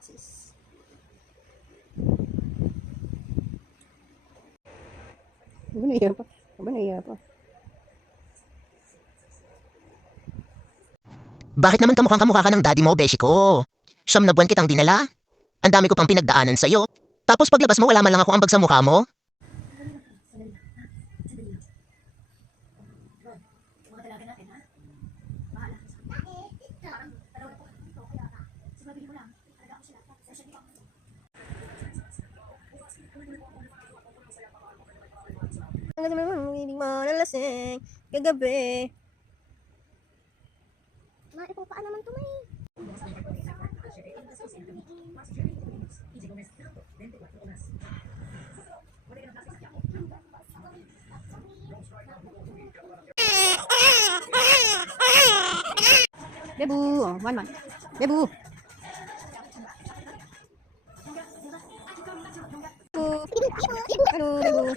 Sis. Aba naiya pa. Aba naiya pa. Bakit naman kamukhang kamukha ka ng daddy mo, beshi ko? 9 na buwan kitang dinala. Ang dami ko pang pinagdaanan sa'yo. Tapos paglabas mo, wala man lang ako ambag sa mukha mo. Ang ganda naman, hindi mo nalasing. Kagabi. Maipupaan naman to, may. Bebu. Oh, man. Bebu. Aduh, Bebu.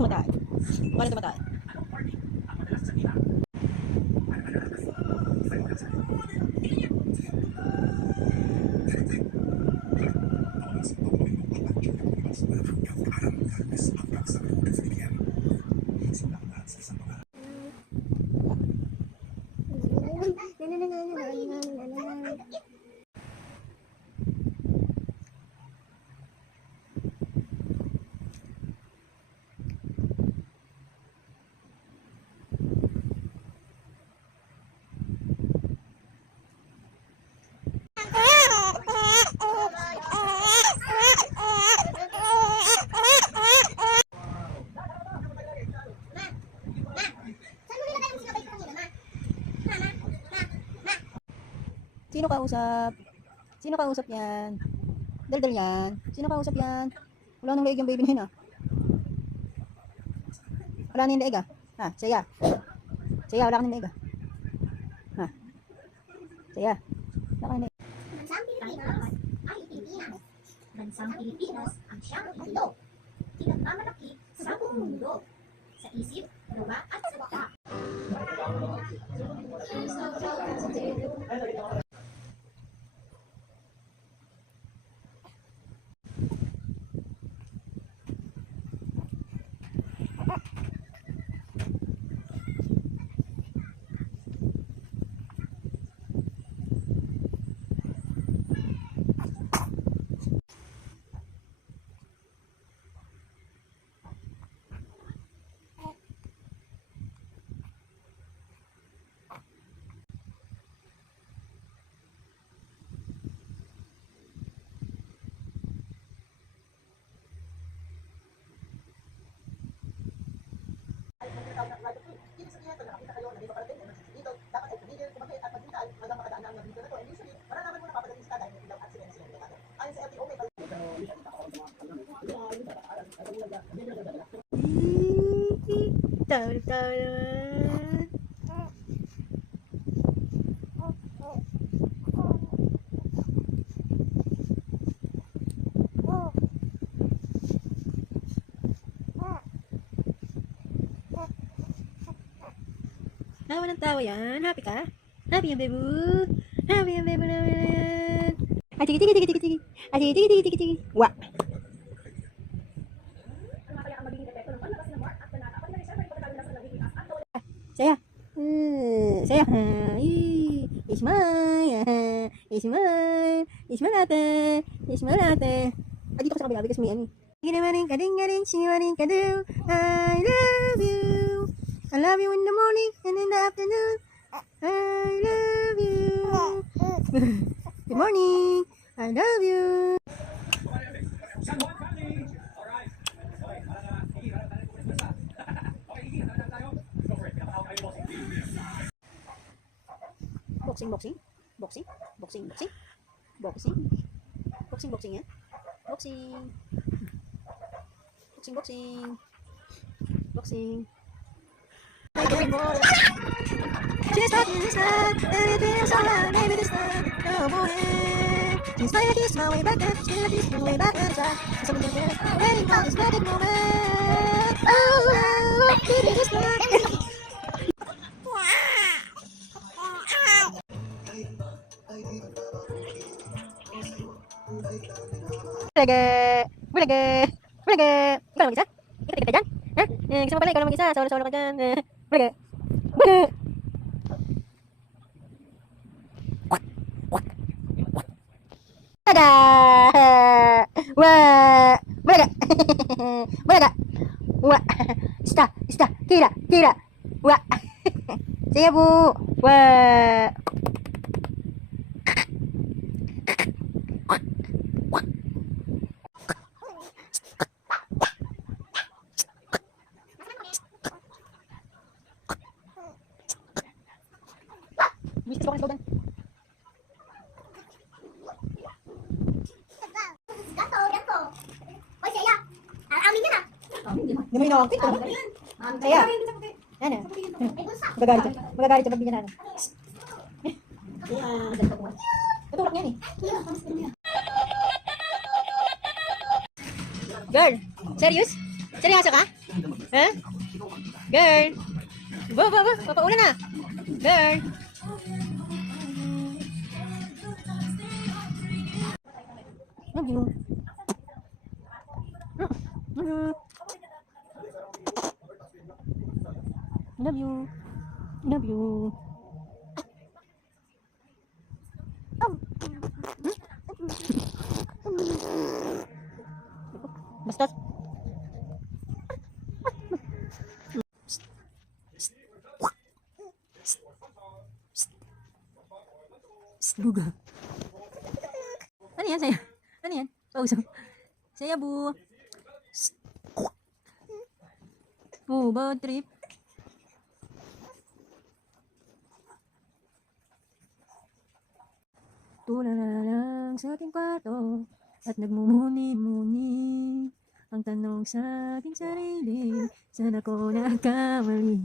Tumatay. Paano tumatay? Sino kausap? Sino kausap yan? Daldal yan. Sino kausap yan? Wala nang leeg yung baby na yun ah. Wala nang leeg ah. Ha, saya. Saya, wala nang leeg ah. Ha. Saya. Wala nang leeg. Bansang Pilipinas ay Pilipinas. Bansang Pilipinas ang siyang ito. Pinagmamalaki sa buong mundo. Sa isip, gawa at salita. Tawa naman. Tawa ng tawa yan. Happy ka? Happy yan, bebu. Happy yan, bebu naman. Ay, tiki, tiki, tiki, tiki, tiki. Ay, tiki, tiki, tiki, tiki, tiki. Wa. Saya. Saya. Ismail. Ismail. Ismail ate. Ismail ate. Ay, dito ko sa kabila because may ano. Ginawaring kading-garing, siwaring kadu. I love you. I love you in the morning and in the afternoon. I love you. Good morning. I love you. Boxing, boxing. Boxing, boxing, boxing. Boxing. Boxing, boxing yan. Boxing. Boxing, boxing. Boxing. She's everything is alright, maybe this time, no more. She's like this, my way back then, she's like this, my way back then, something there, waiting for this magic moment. Oh, baby, this time. Bulaga! Bulaga! Bulaga! Ikaw lang mag-isa? Ikaw ka dyan? Ha? Gusto mo pala ikaw lang mag-isa? Solo-solo ka dyan. Bulaga! Bulaga! Bulaga! Wah! Bulaga! Bulaga! Wah! Ista! Kira! Wah! Saya bu! Wah! Bisa slogan slogan. Ganto. Hoy, Saya. Amin yun ah. Hindi mo inawag pito. Saya. Ano? May bulsa. Magagalit siya pag binyan natin. Tutulak niyan eh. Girl, serious? Seryoso ka? Ha? Girl. Papauna na. Girl. Love you. Love you. Love you. Bastos. Guga. Ano yan, Saya? Ano yan? Pauso. Saya, bu. Oh, bad trip. Tulala lang sa aking kwarto at nagmumuni-muni ang tanong sa aking sarili, saan ako nagkamali?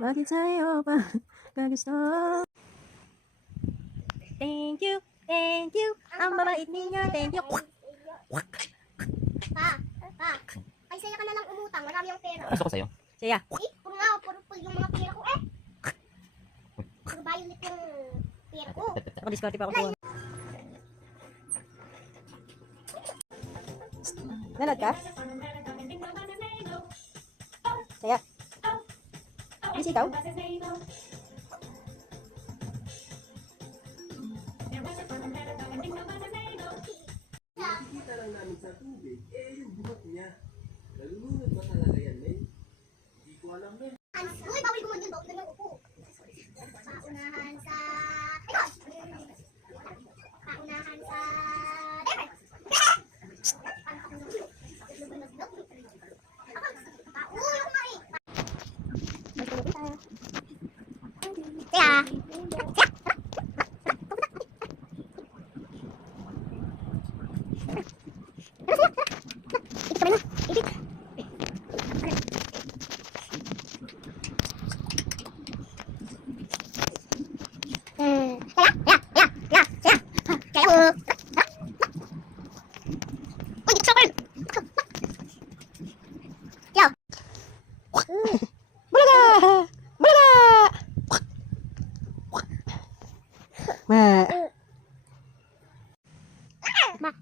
Bakit sa'yo pa kagusto? Thank you, ang mabait ninyo, thank you. Pa. Ay, Saya ka na lang umutang. Marami ang pera. Gusto ko sa'yo. Saya, Puro nga, puro full yung mga pera ko eh. Puro violet yung pera ko. ako discarte pa ako po. Nanood ka? Saya. Bisitaw? Kita lang namin sa tubig, yung buhat niya. Nalulunod ba talaga yan, men? Hindi ko alam, men. Uy, bawal gumundin. Bawal doon yung upo. Paunahan sa... Ito! Paunahan sa... David! Paulo ko nga eh! Kaya...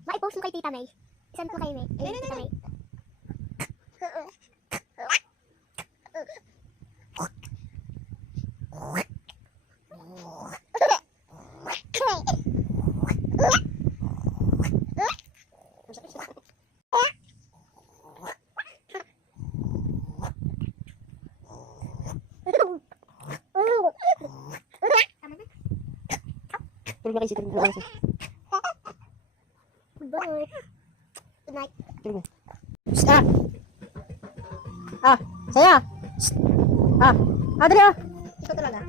Ma-i-post mo kay Tita May. Isan ko kay May. Tita May. Tulog na kayo, tulog na kayo. Goodbye. Good night. Tulog na. Psst, Saya. Psst. Dali ah. Ito talaga.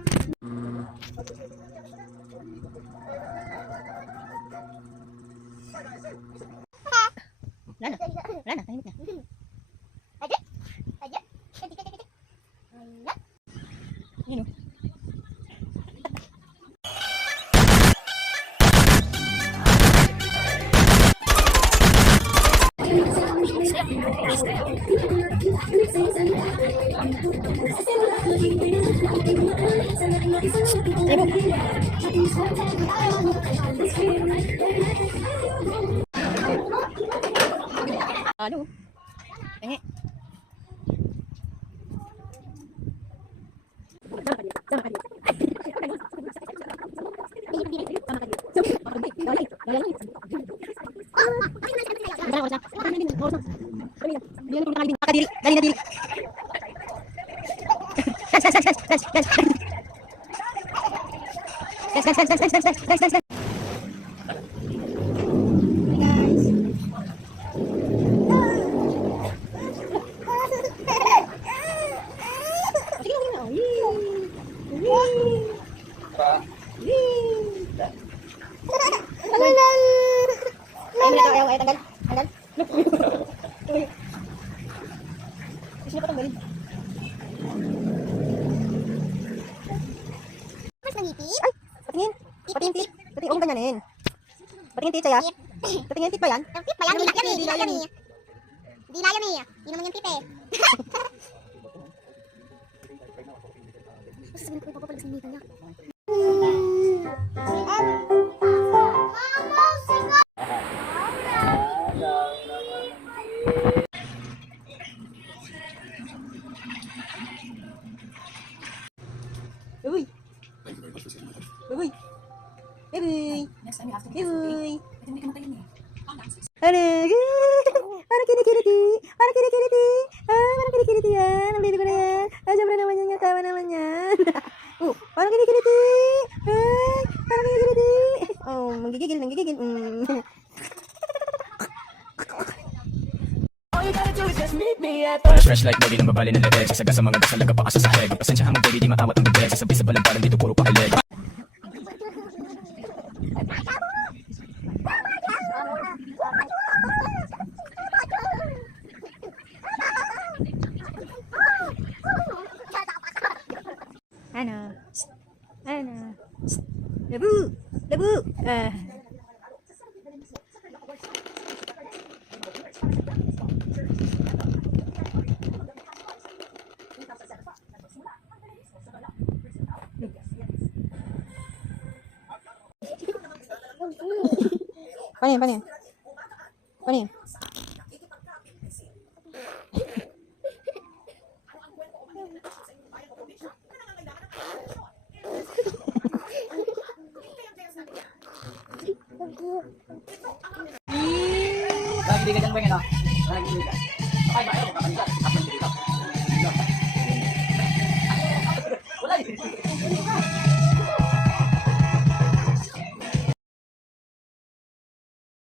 Ano? Pengi. Mas manipis? Patingin. Patingin tit. Patingin. Huwag ganyanin. Patingin tit saya. Patingin tit pa yan. Ang tip pa yan, di na yan eh. Di na yan eh. Di naman yung tip eh. Sasabihin ko ipapapalag sa nito niya. Uy. Uy. Uy. Uy. Ano? Parang kinikiriti. Parang kinikiriti. Parang kinikiriti yan. Ang baby ko na yan. Sobra naman yan. Tawa naman yan. Parang kinikiriti. Parang kinikiriti. Oh, manggigigil, nanggigigil. Fresh like baby nang babali ng leeg. Sasaga sa mga dasalaga pa sa sahig. Pasensya mo baby di maawat ang bibig. Sasabi sa balang parang dito puro pakilig. Ano? Ano? Labu! Labu! Paano yun? Paano yun? Paano yun? Lagi ka dyan, Weng, ano? Lagi ka dyan. Okay ba? Ayaw, kakalikat. Kapag dito.